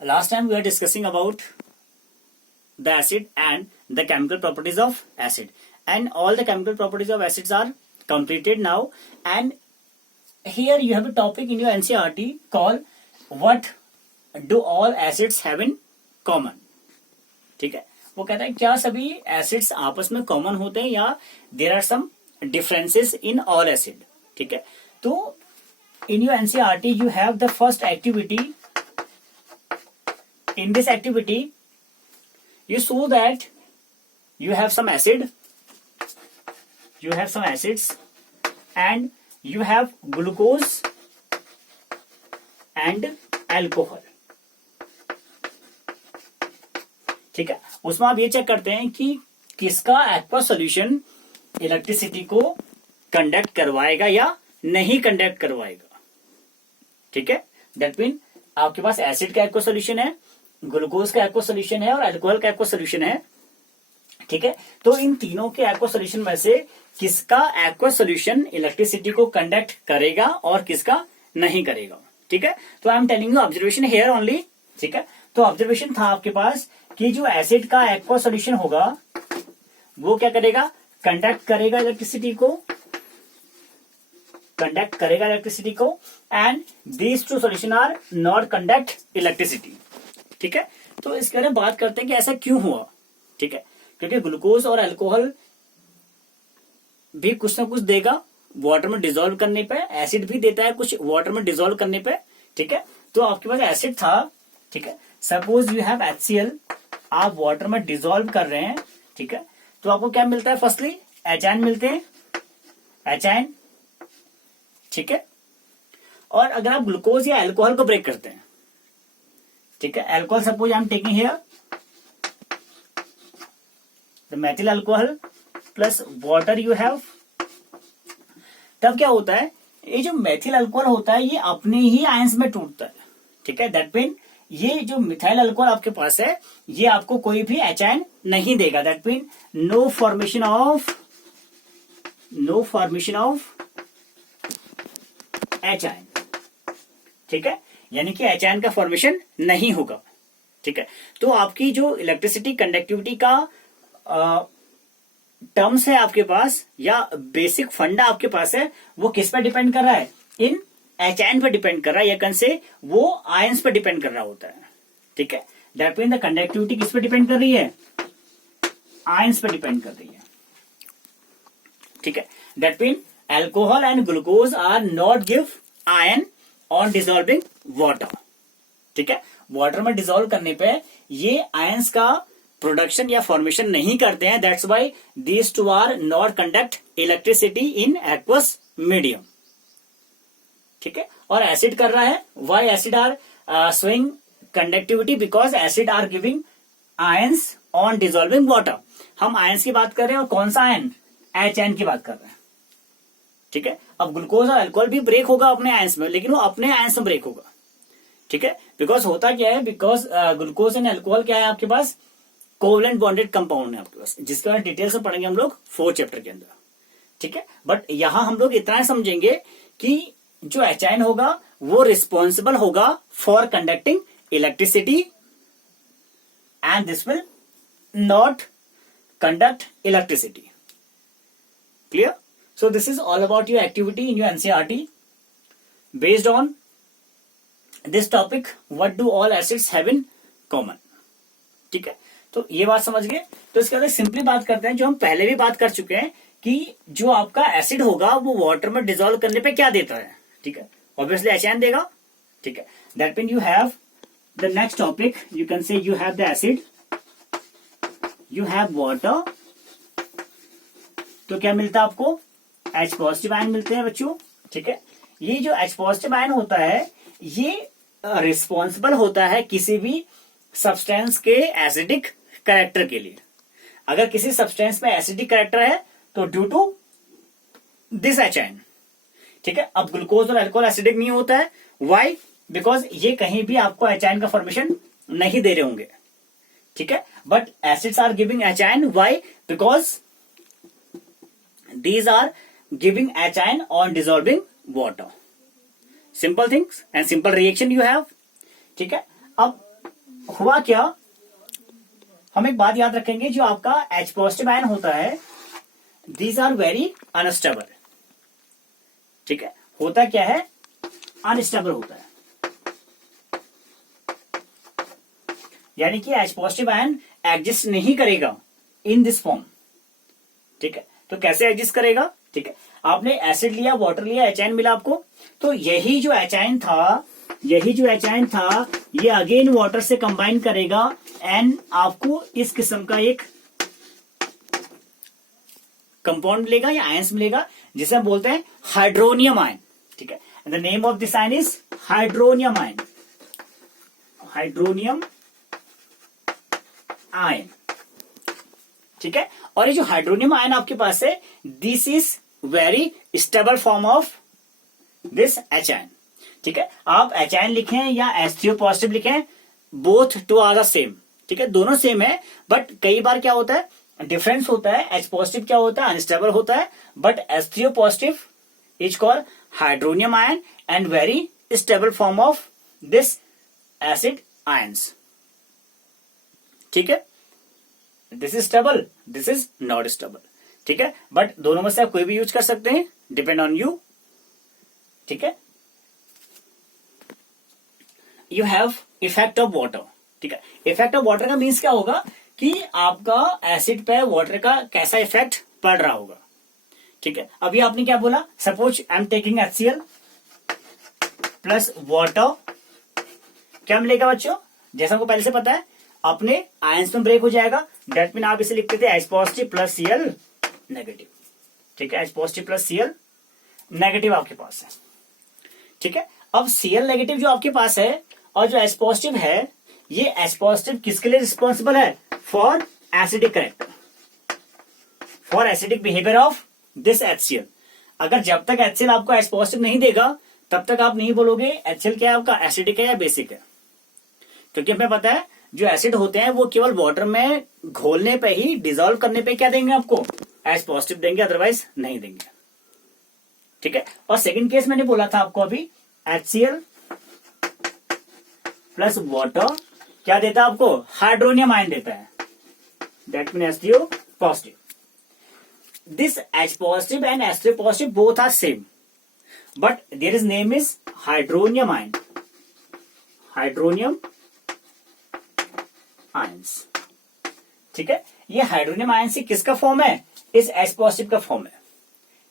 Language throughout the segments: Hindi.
Last time we are discussing about the acid and the chemical properties of acid, and all the chemical properties of acids are completed now. And here you have a topic in your NCERT called what do all acids have in common. ठीक है, वो कहता है क्या सभी एसिड्स आपस में कॉमन होते हैं या there are some differences in all acid. ठीक है, तो in your NCERT you have the first activity. In this activity, you show that you have some acids, and you have glucose and alcohol. ठीक है, उसमें आप ये चेक करते हैं कि किसका एक्वा सॉल्यूशन इलेक्ट्रिसिटी को कंडक्ट करवाएगा या नहीं कंडक्ट करवाएगा. ठीक है, दैट मीन आपके पास एसिड का एक्वा सॉल्यूशन है, ग्लूकोज का एक्वा सॉल्यूशन है और अल्कोहल का एक्वा सॉल्यूशन है. ठीक है, तो इन तीनों के एक्वा सॉल्यूशन में से किसका एक्वा सॉल्यूशन इलेक्ट्रिसिटी को कंडक्ट करेगा और किसका नहीं करेगा. ठीक है, तो I am telling you observation here only. ठीक है, तो ऑब्जर्वेशन था आपके पास कि जो एसिड का एक्वा सॉल्यूशन होगा वो क्या करेगा, कंडक्ट करेगा इलेक्ट्रिसिटी को, and these two solution are not conduct electricity. ठीक है, तो इसके बारे में बात करते हैं कि ऐसा क्यों हुआ. ठीक है, क्योंकि ग्लूकोज और अल्कोहल भी कुछ ना कुछ देगा वाटर में डिसॉल्व करने पे, एसिड भी देता है कुछ वाटर में डिसॉल्व करने पे. ठीक है, तो आपके पास एसिड था. ठीक है, सपोज यू हैव HCl, आप वाटर में डिसॉल्व कर रहे हैं. ठीक है, तो आपको क्या मिलता है, फर्स्टली एचाइन मिलते हैं, एचाइन. ठीक है, और अगर आप ग्लूकोज या अल्कोहल को ब्रेक करते हैं, ठीक है, alcohol suppose I am taking here the methyl alcohol plus water you have, तब क्या होता है, ये जो मेथिल अल्कोहल होता है ये अपने ही आयंस में टूटता है. ठीक है, दैट मीन ये जो मिथाइल अल्कोहल आपके पास है ये आपको कोई भी एचाइन नहीं देगा. That mean no formation of H ion. ठीक है, यानी कि एचाइन का फॉर्मेशन नहीं होगा. ठीक है, तो आपकी जो इलेक्ट्रिसिटी कंडक्टिविटी का टर्म्स है आपके पास या बेसिक फंडा आपके पास है वो किस पर डिपेंड कर रहा है, इन एचाइन पर डिपेंड कर रहा है, या कन से वो आयंस पर डिपेंड कर रहा होता है. ठीक है, दैट मीन द कंडक्टिविटी किस पर डिपेंड कर रही है, आयंस पर डिपेंड कर रही है. ठीक है, that mean alcohol and glucose are not give ion on dissolving water. ठीक है, वाटर में डिसॉल्व करने पे ये आयंस का प्रोडक्शन या फॉर्मेशन नहीं करते हैं. That's why these two are not conduct electricity in aqueous medium. ठीक है, और एसिड कर रहा है. Why acid are showing conductivity, because acid are giving ions on dissolving water. हम आयंस की बात कर रहे हैं और कौन सा आयन, एचाइन की बात कर रहे हैं. ठीक है, अब ग्लूकोज और अल्कोहल भी ब्रेक होगा अपने आयंस में, लेकिन वो अपने आयंस में ब्रेक होगा. ठीक है, बिकॉज होता क्या है, बिकॉज ग्लूकोज एंड अल्कोहल क्या है आपके पास, कोवलेंट बॉन्डेड कंपाउंड है आपके पास, जिसके बारे में डिटेल से पढ़ेंगे हम लोग 4th चैप्टर के अंदर. ठीक है, बट यहां हम लोग इतना समझेंगे कि जो एचाइन होगा वो रिस्पॉन्सिबल होगा for conducting electricity and this will not conduct electricity. Clear? So this is all about your activity in your NCERT based on this topic. What do all acids have in common? ठीक है, तो ये बात समझ गए. तो इसके बाद सिंपली बात करते हैं जो हम पहले भी बात कर चुके हैं कि जो आपका एसिड होगा वो वाटर में डिसॉल्व करने पे क्या देता है. ठीक है, ऑब्वियसली एचाइन देगा. ठीक है, that mean you have the next topic, you can से you have the acid, you have water. तो क्या मिलता है आपको, H पॉजिटिव आयन मिलते हैं बच्चों. ठीक है, ये जो H पॉजिटिव आयन होता है ये रिस्पॉन्सिबल होता है किसी भी सब्सटेंस के एसिडिक कैरेक्टर के लिए. अगर किसी सब्सटेंस में एसिडिक कैरेक्टर है तो ड्यू टू दिस एचाइन. ठीक है, अब ग्लूकोज और अल्कोहल एसिडिक नहीं होता है. व्हाई, बिकॉज ये कहीं भी आपको एचाइन का फॉर्मेशन नहीं दे रहे होंगे. ठीक है, but acids are giving H ion. Why, because these are giving anion on dissolving water. Simple things and simple reaction you have. ठीक है, अब हुआ क्या, हम एक बात याद रखेंगे, जो आपका H पॉजिटिव आयन होता है, दीज आर वेरी अनस्टेबल। ठीक है, होता क्या है, अनस्टेबल होता है, यानी कि H पॉजिटिव आयन एग्जिस्ट नहीं करेगा इन दिस फॉर्म। ठीक है, तो कैसे एग्जिस्ट करेगा, ठीक है, आपने एसिड लिया, वाटर लिया, एच मिला आपको, तो यही जो एच था ये अगेन वाटर से कंबाइन करेगा एंड आपको इस किस्म का एक कंपाउंड मिलेगा या आयंस मिलेगा, जिसे हम बोलते हैं हाइड्रोनियम आयन। ठीक है, the name of this ion is hydronium ion, hydronium ion. ठीक है, और ये जो हाइड्रोनियम आयन आपके पास है, this is very stable form of this H ion. ठीक है, आप एच आयन लिखें या H3O पॉजिटिव लिखें, both two are the same. ठीक है, दोनों सेम है, बट कई बार क्या होता है, डिफरेंस होता है। H पॉजिटिव क्या होता है, अनस्टेबल होता है, but H3O positive is called hydronium ion and very stable form of this acid ions. ठीक है, this is stable, this is not stable. ठीक है, बट दोनों में से आप कोई भी यूज कर सकते हैं, डिपेंड ऑन यू। ठीक है, you have effect of water. ठीक है, इफेक्ट ऑफ वाटर का मीन्स क्या होगा कि आपका एसिड पे वाटर का कैसा इफेक्ट पड़ रहा होगा। ठीक है, अभी आपने क्या बोला, suppose I am taking HCl plus water, क्या मिलेगा बच्चों, जैसा हमको पहले से पता है, अपने आयंस में ब्रेक हो जाएगा। डेट मीन आप इसे लिखते थे H positive plus Cl negative. ठीक है, H positive plus Cl negative आपके पास है। ठीक है, अब Cl नेगेटिव जो आपके पास है और जो H पॉजिटिव है, ये H पॉजिटिव किसके लिए रिस्पॉन्सिबल है, for acidic character, for acidic behaviour of this HCl। अगर जब तक HCl आपको H पॉजिटिव नहीं देगा, तब तक आप नहीं बोलोगे HCl क्या है आपका, एसिडिक है या बेसिक है, क्योंकि हमें पता है जो एसिड होते हैं वो केवल वाटर में घोलने पे ही, डिसॉल्व करने पे क्या देंगे आपको, H पॉजिटिव देंगे, अदरवाइज नहीं देंगे। ठीक है, और सेकंड केस मैंने बोला था आपको अभी, HCl प्लस वाटर क्या देता है आपको, हाइड्रोनियम आयन देता है, that mean H3O positive. This H positive and H3O positive both are same, but there is name is hydronium ion, hydronium ions. ठीक है, ये हाइड्रोनियम आयन से किसका फॉर्म है, इस H पॉजिटिव का फॉर्म है।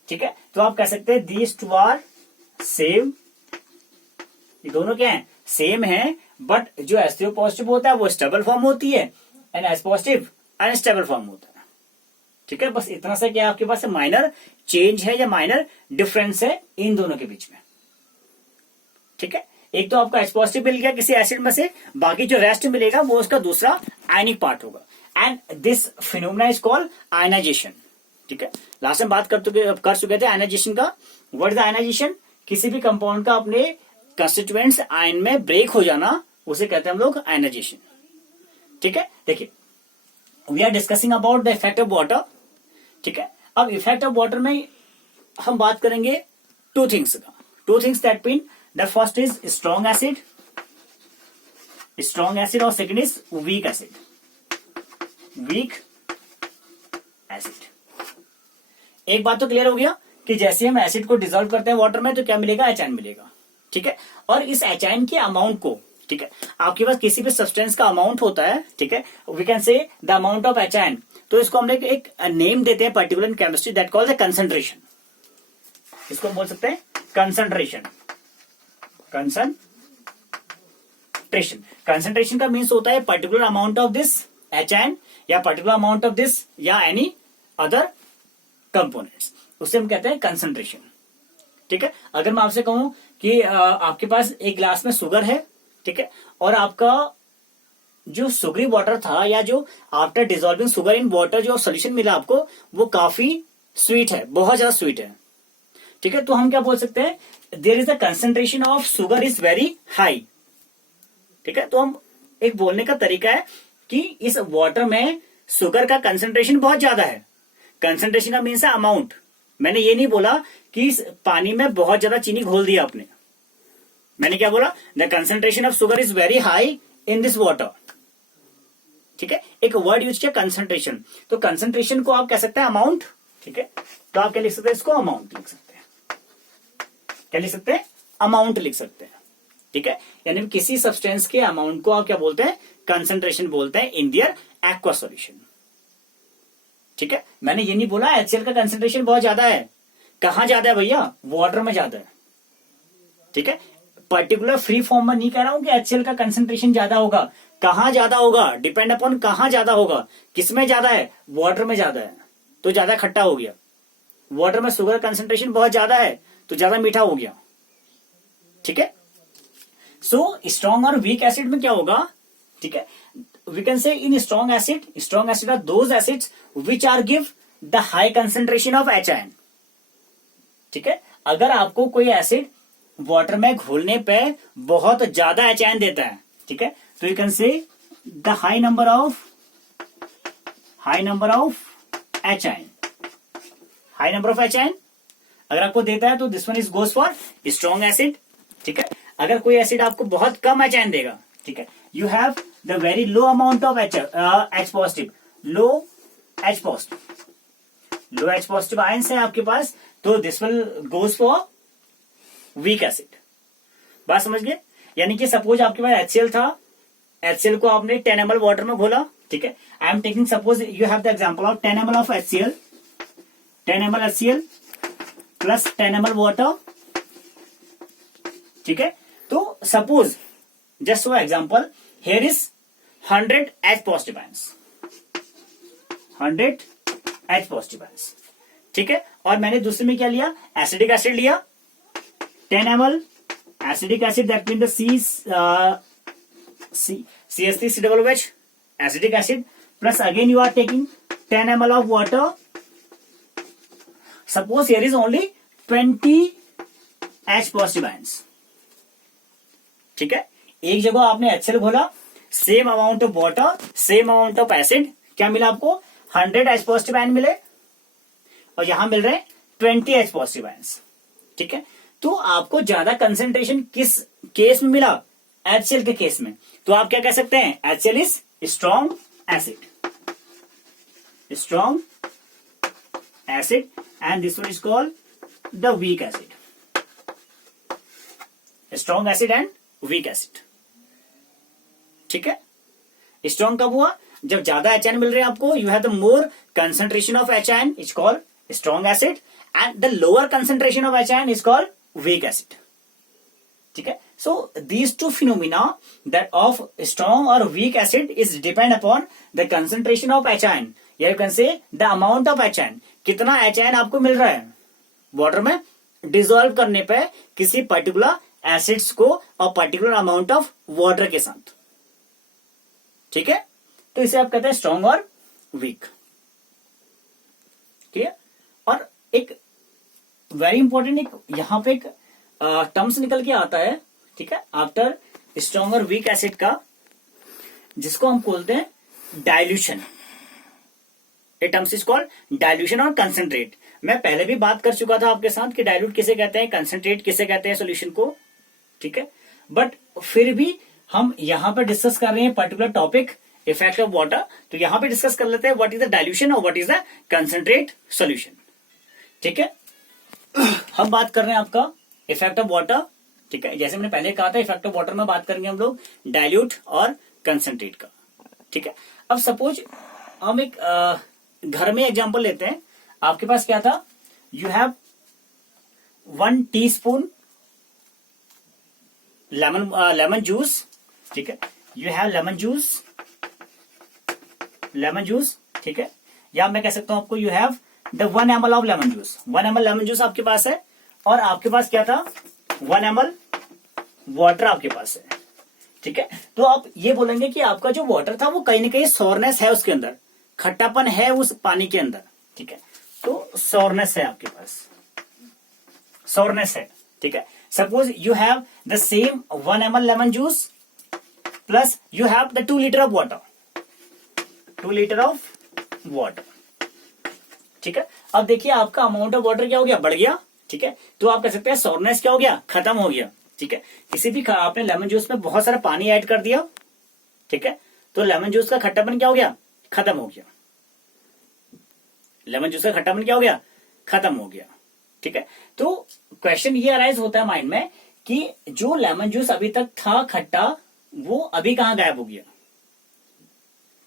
ठीक है, तो आप कह सकते हैं दीज टू आर सेम, ये दोनों क्या है, सेम है, बट जो H3O पॉजिटिव होता है वो स्टेबल फॉर्म होती है and H positive unstable form होता है। ठीक है, बस इतना सा क्या आपके पास माइनर चेंज है या माइनर डिफरेंस है इन दोनों के बीच में। ठीक है, एक तो आपका H पॉजिटिव मिल गया किसी एसिड में से, बाकी जो रेस्ट मिलेगा वो उसका दूसरा आयनिक पार्ट होगा, and this phenomena is called ionization. ठीक है, लास्ट में बात कर चुके थे आयनाइजेशन का। व्हाट इज आयनाइजेशन, किसी भी कंपाउंड का अपने कंस्टिट्यूएंट्स आयन में ब्रेक हो जाना, उसे कहते हैं हम लोग आयनाइजेशन। ठीक है, देखिए we are discussing about the effect of water. ठीक है, अब इफेक्ट ऑफ वाटर में हम बात करेंगे टू थिंग्स का, two things that mean the first is strong acid, और second is weak acid, weak acid. एक बात तो क्लियर हो गया कि जैसे हम एसिड को डिसॉल्व करते हैं वाटर में तो क्या मिलेगा, एच आयन मिलेगा। ठीक है, और इस एच आयन के अमाउंट को, ठीक है, आपके पास किसी भी सब्सटेंस का अमाउंट होता है, ठीक है, we can say the amount of H ion, तो इसको हम एक नेम देते हैं particular in chemistry, that called the concentration. इसको हम बोल सकते हैं कंसंट्रेशन। कंसंट्रेशन का मीन्स होता है particular amount of this H ion या पर्टिकुलर अमाउंट ऑफ दिस या एनी अदर कंपोनेंट्स, उसे हम कहते हैं कंसंट्रेशन। ठीक है, अगर मैं आपसे कहूं कि आपके पास एक ग्लास में शुगर है, ठीक है, और आपका जो सुगरी वाटर था या जो after dissolving sugar in water जो सोल्यूशन मिला आपको, वो काफी स्वीट है, बहुत ज्यादा स्वीट है। ठीक है, तो हम क्या बोल सकते हैं, there is the concentration of sugar is very high. ठीक है, तो हम एक बोलने का तरीका है कि इस वाटर में शुगर का कंसंट्रेशन बहुत ज्यादा है। कंसंट्रेशन का मीन्स है अमाउंट। मैंने ये नहीं बोला कि इस पानी में बहुत ज्यादा चीनी घोल दिया आपने, मैंने क्या बोला, the concentration of sugar is very high in this water. ठीक है, एक वर्ड यूज किया कंसंट्रेशन, तो कंसंट्रेशन को आप कह सकते हैं अमाउंट, ठीक है, तो आप क्या लिख सकते हैं, इसको अमाउंट लिख सकते हैं, क्या लिख सकते हैं, अमाउंट लिख सकते हैं, ठीक है। यानी किसी सब्सटेंस के अमाउंट को आप क्या बोलते हैं, कंसंट्रेशन बोलते हैं इन देयर एक्वा सॉल्यूशन, ठीक है। मैंने ये नहीं बोला HCl का कंसंट्रेशन बहुत ज्यादा है, कहां ज्यादा है भैया, वाटर में ज्यादा है, ठीक है। पर्टिकुलर फ्री फॉर्म में नहीं कह रहा हूं कि HCl का कंसंट्रेशन ज्यादा होगा, कहां ज्यादा होगा, डिपेंड अपॉन कहां ज्यादा होगा, किसमें ज्यादा है, वाटर में ज्यादा है तो ज्यादा खट्टा हो गया, वाटर में शुगर कंसंट्रेशन बहुत ज्यादा है तो ज्यादा मीठा हो गया, ठीक है। सो स्ट्रॉन्ग और वीक एसिड में क्या होगा, ठीक है, we can say in strong acid are those acids which are give the high concentration of H ion, ठीक है। अगर आपको कोई एसिड वाटर में घोलने पे बहुत ज्यादा H आयन देता है, ठीक है, तो you can say the high number of H ion, high number of H ion अगर आपको देता है तो this one is goes for strong acid, ठीक है। अगर कोई एसिड आपको बहुत कम H आयन देगा, ठीक है, you have the very low amount of H positive, low H positive ions है आपके पास, तो this will goes for weak acid. बात समझ गए, यानी कि सपोज आपके पास HCl था, HCl को आपने 10 ml वाटर में घोला, ठीक है। I am taking suppose you have the example of 10 ml of HCl, 10 ml HCl plus 10 ml water, ठीक है। तो suppose just for example here is 100 H positive ions, 100 H positive ions, ठीक है। और मैंने दूसरे में क्या लिया, एसिडिक एसिड लिया 10 ml acidic acid, that mean the CH3COOH acidic acid, plus again you are taking 10 ml of water, suppose here is only 20 H positive ions, ठीक है। एक जगह आपने HCl घोला, same amount of water, same amount of acid, क्या मिला आपको, 100 H पॉजिटिव आयन मिले, और यहां मिल रहे 20 H पॉजिटिव आयंस, ठीक है। तो आपको ज्यादा कंसेंट्रेशन किस केस में मिला, HCl के केस में, तो आप क्या कह सकते हैं, HCl is strong acid and this one is called the weak acid, strong acid and week acid, ठीक है। स्ट्रॉन्ग कब हुआ, जब ज्यादा H आयन मिल रहे हैं आपको, you have the more concentration of H ion is called strong acid, and the lower concentration of H ion is called weak acid, ठीक है। So these two phenomena that of strong और weak acid is depend upon the concentration of H ion, या you can say the amount of H ion, कितना H आयन आपको मिल रहा है वाटर में डिसॉल्व करने पे किसी पर्टिकुलर एसिड्स को और पर्टिकुलर अमाउंट ऑफ वाटर के साथ, ठीक है। तो इसे आप कहते हैं स्ट्रॉन्ग और वीक, ठीक है। और एक वेरी इंपॉर्टेंट एक यहां पे एक टर्म्स निकल के आता है, ठीक है, आफ्टर स्ट्रॉन्ग और वीक एसिड का, जिसको हम बोलते हैं dilution. A terms is called dilution और कंसंट्रेट। मैं पहले भी बात कर चुका था आपके साथ कि डाइल्यूट किसे कहते हैं, कंसंट्रेट किसे कहते हैं सॉल्यूशन को, ठीक है। बट फिर भी हम यहां पर डिस्कस कर रहे हैं particular topic effect of water, तो यहां पे डिस्कस कर लेते हैं व्हाट इज द डाइल्यूशन और what is the concentrate solution, ठीक है। हम बात कर रहे हैं आपका इफेक्ट ऑफ वाटर, ठीक है। जैसे मैंने पहले कहा था इफेक्ट ऑफ वाटर में बात करेंगे हम लोग डाइल्यूट और कंसंट्रेट का, ठीक है। अब सपोज हम एक घर में एग्जांपल लेते हैं, आपके पास क्या था, you have 1 teaspoon lemon juice, ठीक है, यू हैव लेमन जूस, ठीक है, या मैं कह सकता हूं आपको you have the 1 ml of lemon juice, 1 ml lemon juice आपके पास है, और आपके पास क्या था 1 ml वाटर आपके पास है, ठीक है। तो आप ये बोलेंगे कि आपका जो वाटर था वो कहीं ना कहीं सोरनेस है, उसके अंदर खट्टापन है उस पानी के अंदर, ठीक है। तो सोरनेस है आपके पास, सोरनेस है, ठीक है। Suppose you have the same 1 ml lemon juice plus you have the 2 litre of water, 2 litre of water, ठीक है। अब देखिए आपका अमाउंट ऑफ वाटर क्या हो गया, बढ़ गया, ठीक है। तो आप कह सकते हैं सोरनेस क्या हो गया, खत्म हो गया, ठीक है। किसी भी आपने लेमन जूस में बहुत सारा पानी ऐड कर दिया, ठीक है, तो लेमन जूस का खट्टापन क्या हो गया, खत्म हो गया। लेमन जूस का खट्टापन क्या हो गया, खत्म हो गया। ठीक है, तो क्वेश्चन ये अराइज होता है माइंड में कि जो लेमन जूस अभी तक था खट्टा, वो अभी कहां गायब हो गया।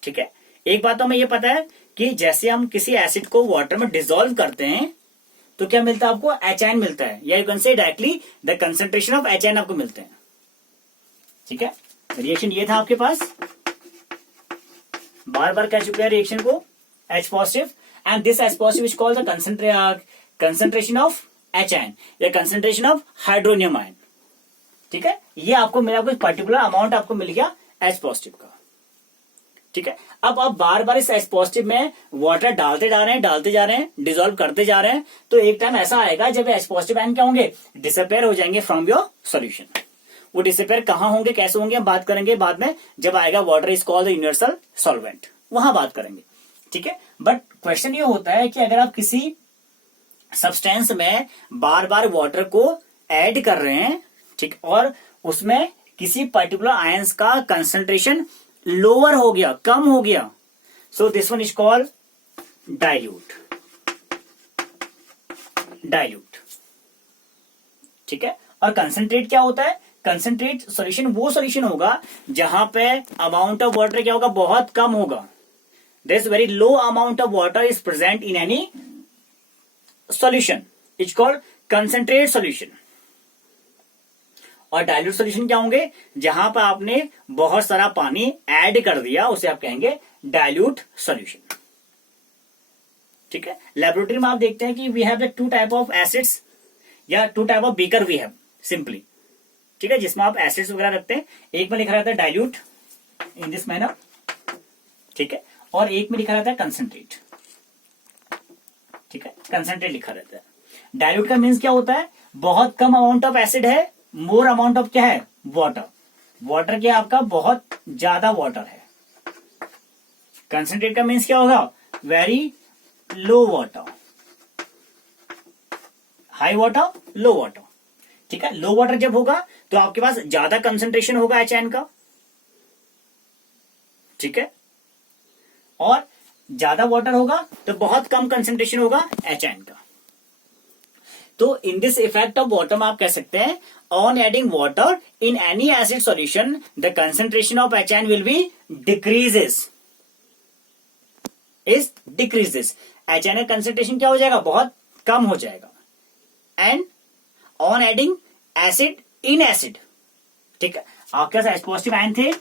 ठीक है, एक बात तो हमें ये पता है कि जैसे हम किसी एसिड को वाटर में डिसॉल्व करते हैं तो क्या मिलता है आपको, HN मिलता है, या यू कैन से directly the concentration of HN आपको मिलते हैं। ठीक है, रिएक्शन ये था आपके पास, बार बार कह चुके हैं रिएक्शन को, H positive, and this H positive is called the concentration of HN या कंसेंट्रेशन ऑफ हाइड्रोनियम आयन। ठीक है, ये आपको मिला, कुछ पर्टिकुलर अमाउंट आपको मिल गया H पॉजिटिव का। ठीक है, अब आप बार बार इस H पॉजिटिव में वाटर डालते जा रहे हैं, डिसॉल्व करते जा रहे हैं, तो एक टाइम ऐसा आएगा जब H पॉजिटिव आयन क्या होंगे, डिसअपेयर हो जाएंगे फ्रॉम योर सॉल्यूशन। वो डिसअपेयर कहां होंगे, कैसे होंगे, हम बात करेंगे बाद में, जब आएगा water is called the universal solvent, वहां बात करेंगे। ठीक है, बट क्वेश्चन ये होता है कि अगर आप किसी सब्सटेंस में बार बार वाटर को ऐड कर रहे हैं, ठीक, और उसमें किसी पर्टिकुलर आयंस का कंसंट्रेशन लोअर हो गया, कम हो गया, so this one is called dilute. ठीक है, और कंसंट्रेट क्या होता है, कंसंट्रेट सॉल्यूशन वो सॉल्यूशन होगा जहां पे अमाउंट ऑफ वाटर क्या होगा, बहुत कम होगा। There is very low amount of water is present in any solution, is called concentrate solution. और डाइल्यूट सॉल्यूशन क्या होंगे, जहां पर आपने बहुत सारा पानी ऐड कर दिया, उसे आप कहेंगे डाइल्यूट सॉल्यूशन। ठीक है, लेबोरेटरी में आप देखते हैं कि we have the 2 type of acids या 2 type of beaker we have simply. ठीक है, जिसमें आप एसिड्स वगैरह रखते हैं, एक में लिखा रहता है डाइल्यूट इन दिस मैनर, ठीक है, और एक में लिखा रहता है कंसंट्रेट। ठीक है, कंसंट्रेट लिखा रहता है। डाइल्यूट का मीन्स क्या होता है, बहुत कम अमाउंट ऑफ एसिड है, मोर अमाउंट ऑफ क्या है, वाटर। वाटर क्या आपका, बहुत ज्यादा वाटर है। कंसंट्रेट का मीन्स क्या होगा, very low water, high water, low water. ठीक है, लो वाटर जब होगा तो आपके पास ज्यादा कंसंट्रेशन होगा HN का। ठीक है, और ज्यादा वाटर होगा तो बहुत कम कंसंट्रेशन होगा HN का। तो in this effect of water में आप कह सकते हैं, on adding water in any acid solution the concentration of HN will be decreases, HN का कंसंट्रेशन क्या हो जाएगा, बहुत कम हो जाएगा। And on adding acid in acid, ठीक है, आपके पास H पॉजिटिव आयन थे,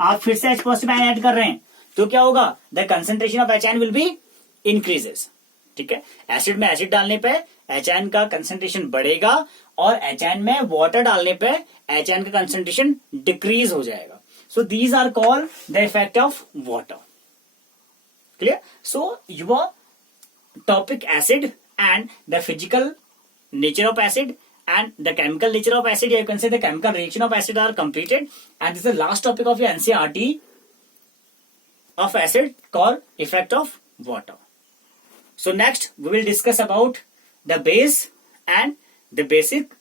आप फिर से H पॉजिटिव आयन ऐड कर रहे हैं, तो क्या होगा, the concentration of HN will be increases. ठीक है, एसिड में एसिड डालने पे HN का कंसंट्रेशन बढ़ेगा, और HN में वाटर डालने पे HN का कंसंट्रेशन डिक्रीज हो जाएगा। So these are called the effect of water. Clear? So your topic acid and the physical nature of acid and the chemical nature of acid, you can say the chemical reaction of acid are completed, and this is the last topic of your NCERT of acid called effect of water. So next we will discuss about the base and the basic